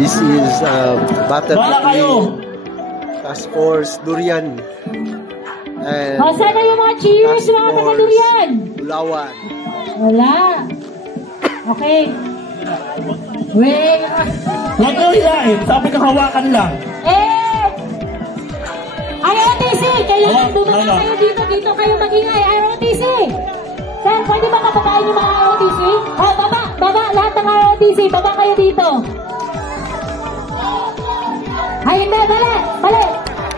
This is battle between Task Force Durian and sana yung mga cheers, mga taga-Durian? Bulawan. Wala. Okay. Wait. Huwag mo hilain. Sabi ka hawakan lang. ROTC! Kailangan bumaba kayo dito. Dito kayo mag-ingay. ROTC! Sir, pwede ba kababain yung mga ROTC? Baba! Baba! Lahat ng ROTC! Baba kayo dito! Ay, hindi! Mali! Mali!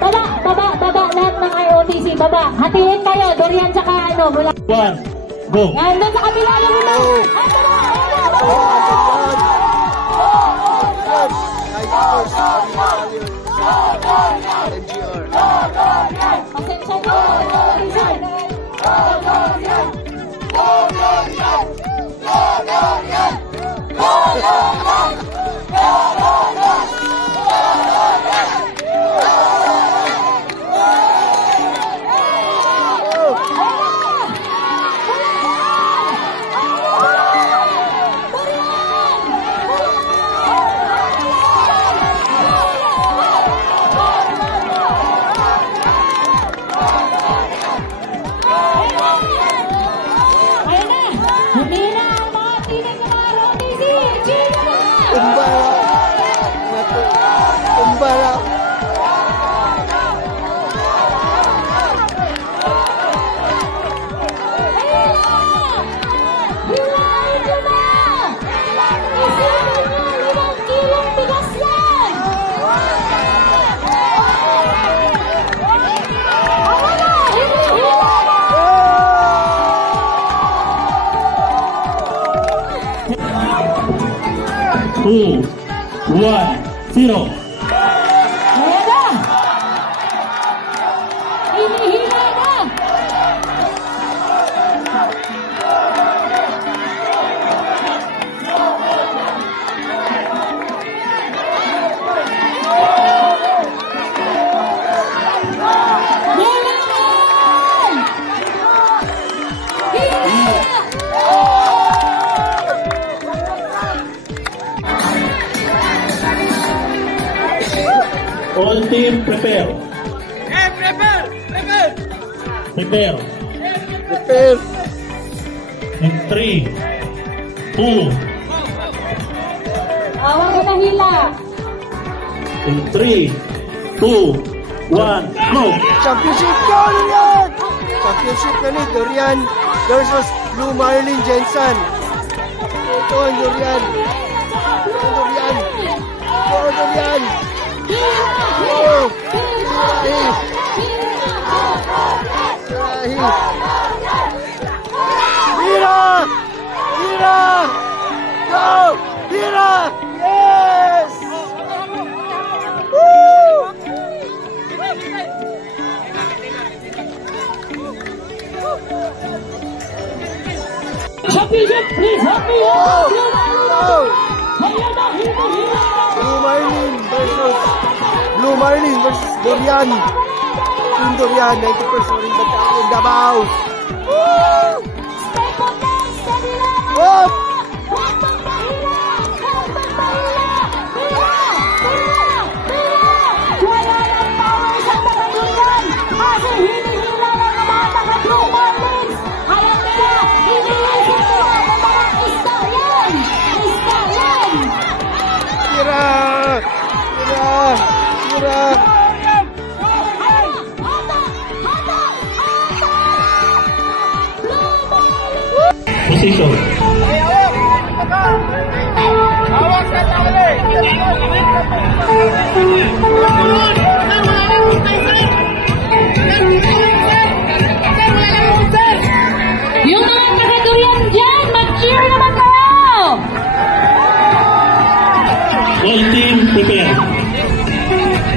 Baba! Baba! Baba! Lahat ng ROTC! Baba! Hatiin kayo! Durian tsaka ano? Mula. 1, go! Yan! Doon sa kabila yung una! Ay, baba! Pasensya Two, 1, 0. Ayan na! Hinihila na! Hilaan! Hila! All team prepare. Prepare. In 3, 2. Awang mo na hila. In 3, 2, 1, go! Championship go, Durian! Championship na ni Durian versus Blue Marlin Jensen. Ito ang Durian. Durian. Go, Durian. Go! Hira! Hira! Go! Hira! Yes! Woo! Championship, please help me out! Blue Marlin versus Durian. Team Durian, 90% ring battalion Davao. Woo! Step up lang! Steady lang! Up! Huwag magpahila! Huwag magpahila! Hila! Hila! Hila! Wala ng power sa taga-Durian! Kasi hinihila lang ang mga taga-Blue Marlins! Alam nila, hinihila lang ang mga isda yan! Isda yan! Hira! Hira! Hira! Position. Yung mga taga-Durian dyan, mag-cheer naman kayo! All team prepare.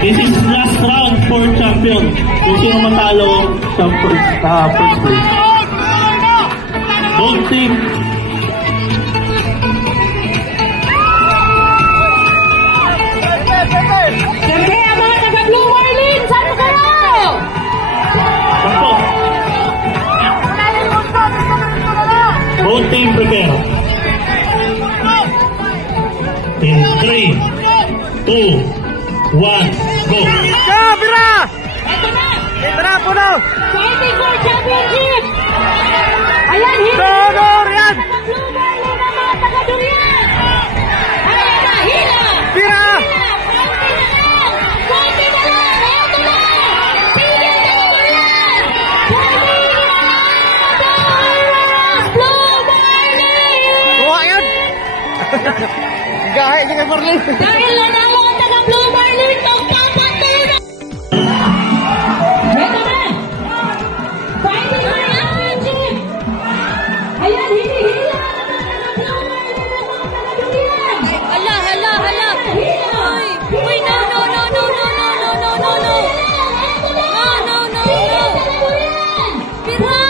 This is last round for champion. Kung sino matalo sa first place. Both team. Siyempre, ang mga taga-Blue Marlin, saan kayo? Both team 2, 1, go! Go, Bira! Ito na! Bira, puno! Fighting for championship! Ayan, hindi! Go, go, Rian! Blue Barley na mga taga-Durian! Ayan na, hila! Bira! Konti na lang! Ito na! Tigil na Durian! Blue Barley! Kuha yan! Gahe, sige, Marley! Dahil nanalo ang taga-Blue Barley, magpapatay na! Ito na! Fighting for championship! Ayan, hinihila ang mga taga-Blue Barley na mga taga-Durian! Hala, hala, hala. Uy, uy, no, no, no, no, no, no, no, no, no, no. No, no, no, no. Bira!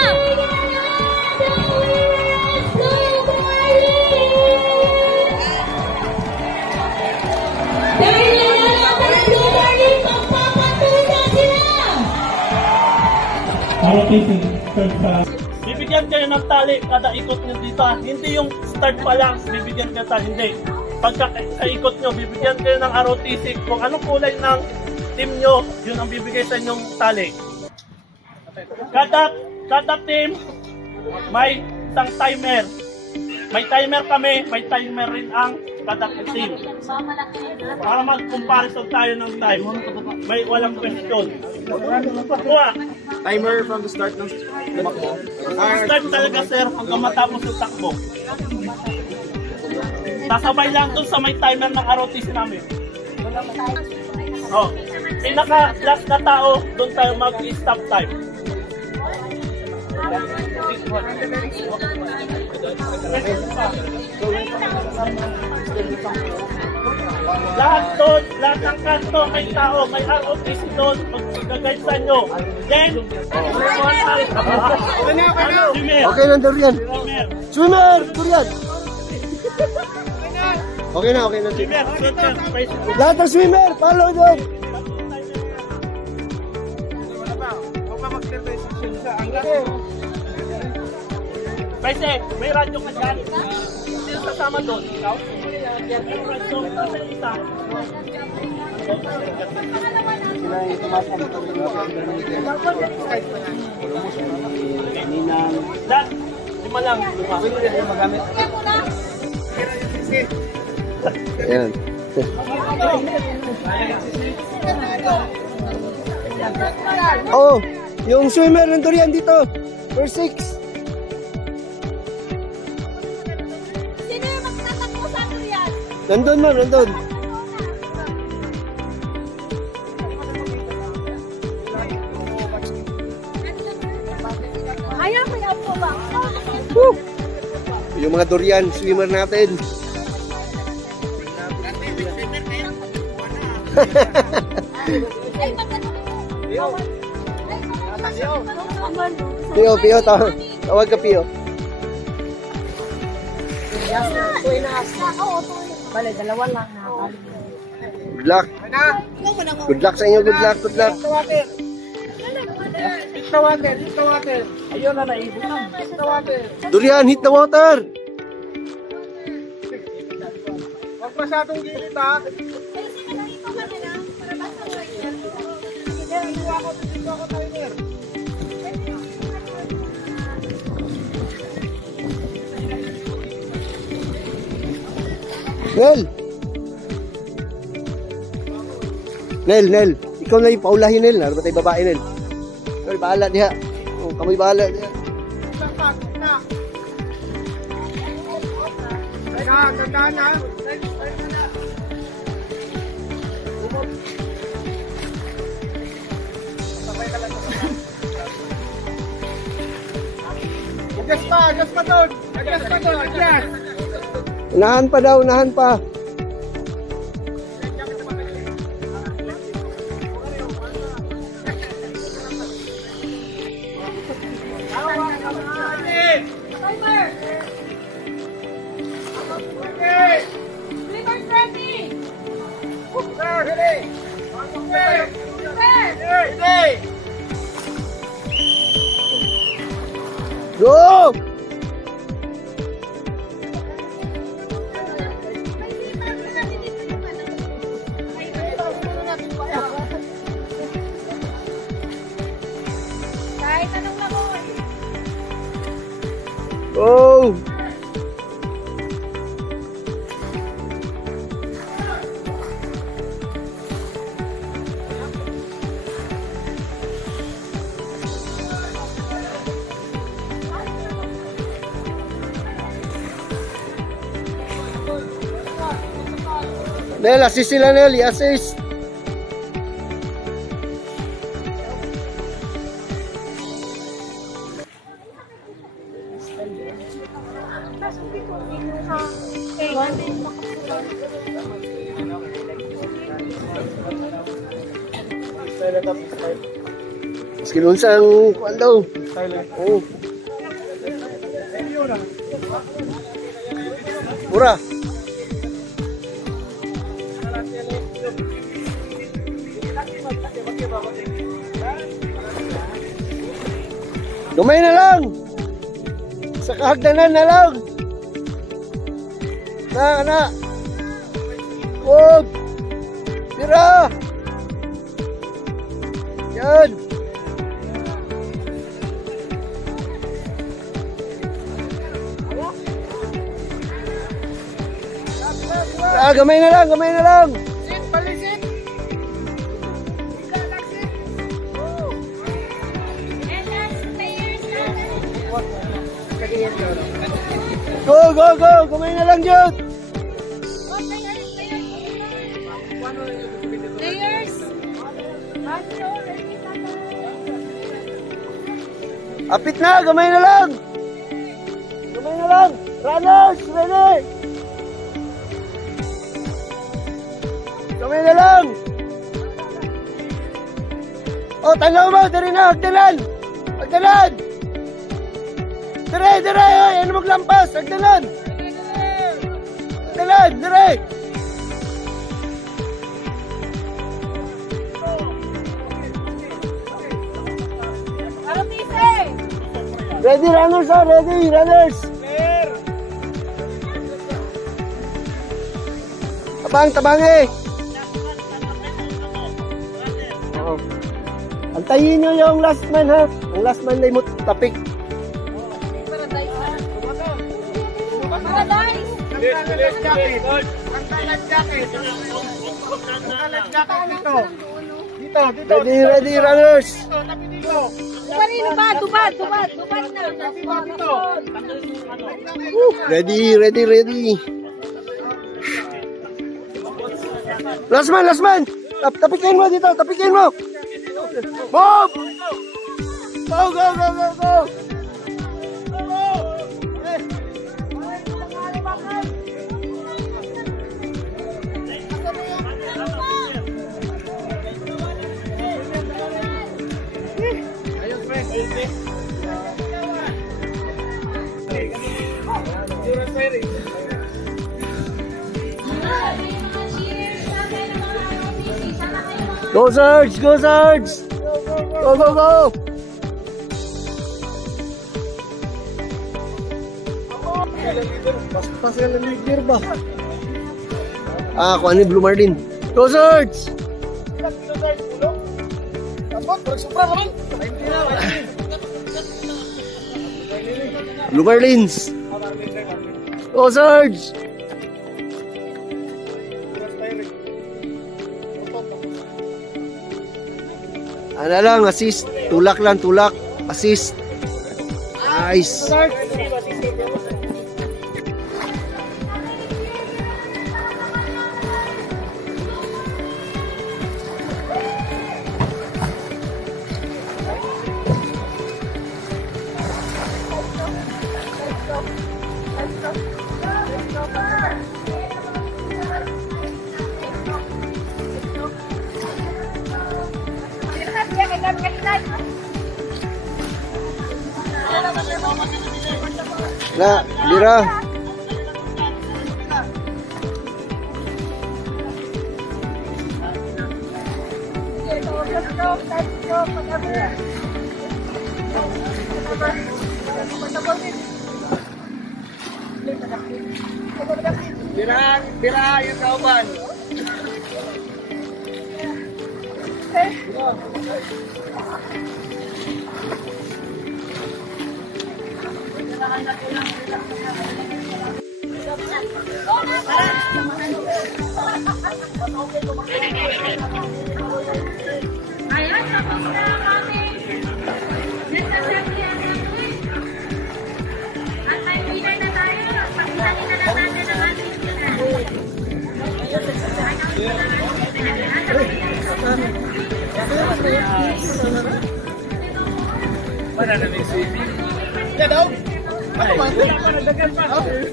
Dahil nanalo ang taga-Blue Barley, magpapatay na sila! Bibigyan kayo ng tali kada ikot nyo dito. Hindi yung start pa lang, bibigyan kayo tali. Hindi. Pagka sa ikot nyo, bibigyan kayo ng ROTC. Kung anong kulay ng team nyo, yun ang bibigay sa inyong tali. Kada team, may isang timer. May timer kami, may timer rin ang kada team. Para mag-comparison tayo ng time. May walang question. Kuha. Timer from the start ng tumakbo. Start talaga sir hanggang matapos yung takbo. Sasabay lang dun sa may timer ng ROTC namin. Oh, pinaka last na tao, dun tayo mag-stop time. Lahat doon, lahat ng kanto, may tao, may ROTC doon, mag-guide sa inyo. Then, Okay na, Durian. Swimmer! Durian! Okay na, okay na. Lahat ng swimmer, follow doon! Kasi, may radyo ka dyan. Sino sasama doon? Ikaw? May radyo ka isa. Dan, lima lang. Ayan. Oh, yung swimmer ng Durian dito. First 6. Sino yung magtatakbo sa Durian? Nandun man, nandun. Ayaw mo yung po ba? Woo! Yung mga Durian swimmer natin. Pio, tawag ka Pio. Bale, dalawa lang na. Good luck. Good luck sa inyo, good luck, good luck. Ayun na naibig. Durian, hit the water. Huwag masyadong gilid ha. Dito ako timer. Nel. Ikaw na yung paulahin, Nel. Ano ba tayo babae, Nel? Ikaw bahala diha. Oh, kamoy bahala diha. Tandaan ha. Adjust pa doon. Unahan pa daw, unahan pa. Timer! Slippers ready! Go! go. Nel, assist sila, Nel. I-assist. Mas kinunsang kuwan daw. Oo. Pura. Dumay na lang. Sa kahagdanan na lang. Na. Huwag. Tira. Yan. Gamay na lang, gamay na lang. Sit, balisit. Go. Gamay na lang, Jude. Players! Apit na, gamay na lang. Gamay na lang. Runners, ready. Gamay na lang. Oh, tanaw mo, dari na, agdalan. Agdalan. Dire, oy, ano maglampas, agdalan. Agdalan, dire. Ready, runners, oh, ready, runners. Tabang eh. Oo. Antayin nyo yung last man, ha? Ang last man na imot tapik. Paradise! Bilis, jacket. Ang kalat jacket. Ang kalat jacket dito. Dito. Ready, runners. Dito, tabi dito. Tubad na. Dito. Ready. Last man. Tapikin mo dito, tapikin mo. Move! Go. Go, Sarge! Go! Pas ka lang leader ba? Kung ano yung Blue Marlin. Go, Sarge! Blue Marlins! Go, Sarge! Ano lang, assist. Tulak. Assist. Nice. Na, Bira. Bira yung kauban. Ayan, tapos na ang aming next assembly assembly. At may winner na tayo. Pagkilangin na lang natin ang ating winner. Mana na may swimming? Ya daw. Ano man? Wala pa nadagan pa. Sige,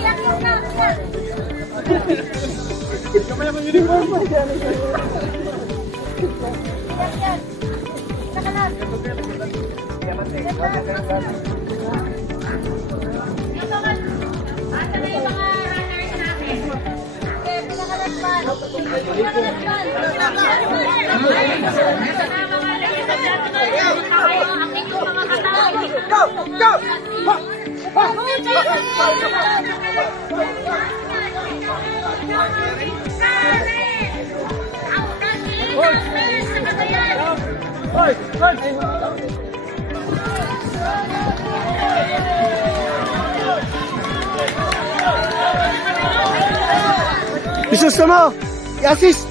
yakit na. Kamaya mo uniform pa dyan. Yan. Saka lang. Dito man. Asa na yung mga runners natin? Okay, pinakalaspan. Pinakalaspan. Ito na mga legislative natin. Ang inyong mga katao. Go! Go! Hoy! Hoy! Isusta mo! I-assist!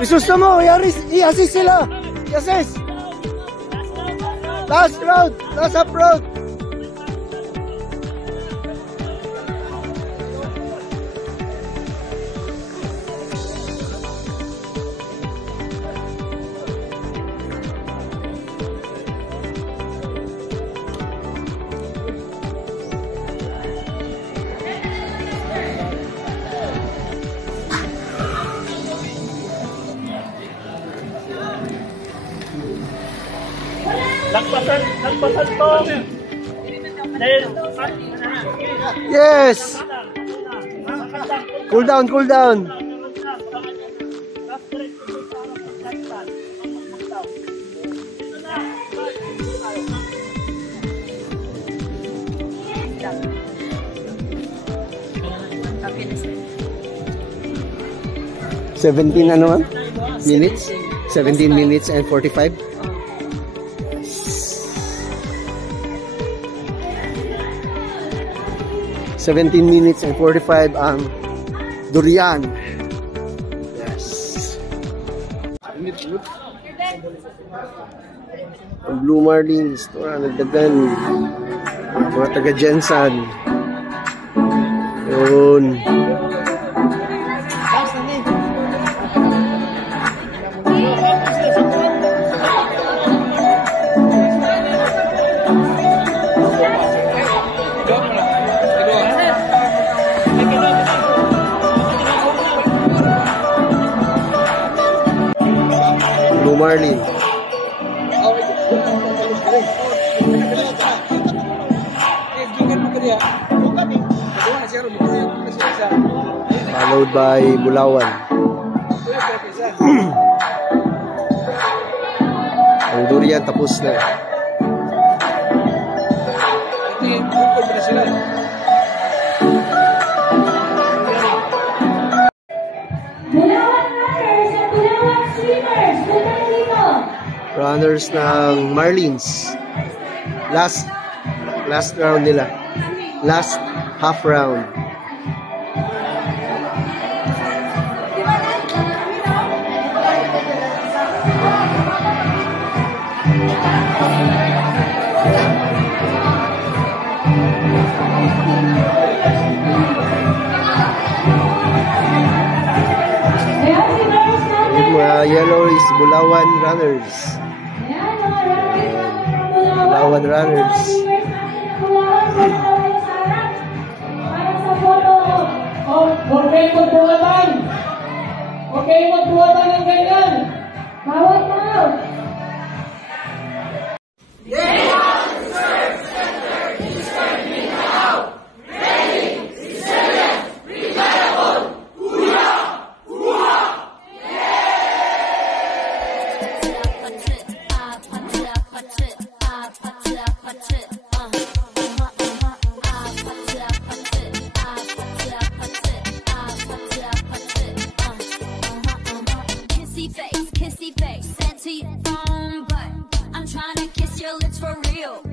Isusta mo! I-assist sila! I-assist! Last round! Last up round! Nagpasan to. Dahil, Yes! Cool down, cool down! Minutes? 17 minutes and 45? 17 minutes and 45 ang durian. Yes. Ang Blue Marlins, ito na, nagdagan. Mga taga Jensen. Yun. Blue Marlin. Followed by Bulawan. Ang durian tapos na. Runners ng Marlins. Last round nila. Last half round. Yellow is Bulawan Runners. Bulawan Runners. Okay, magbuwatan. Okay, magbuwatan ng ganyan. Bawat mga. Kissy face, sent to your phone, but I'm trying to kiss your lips for real.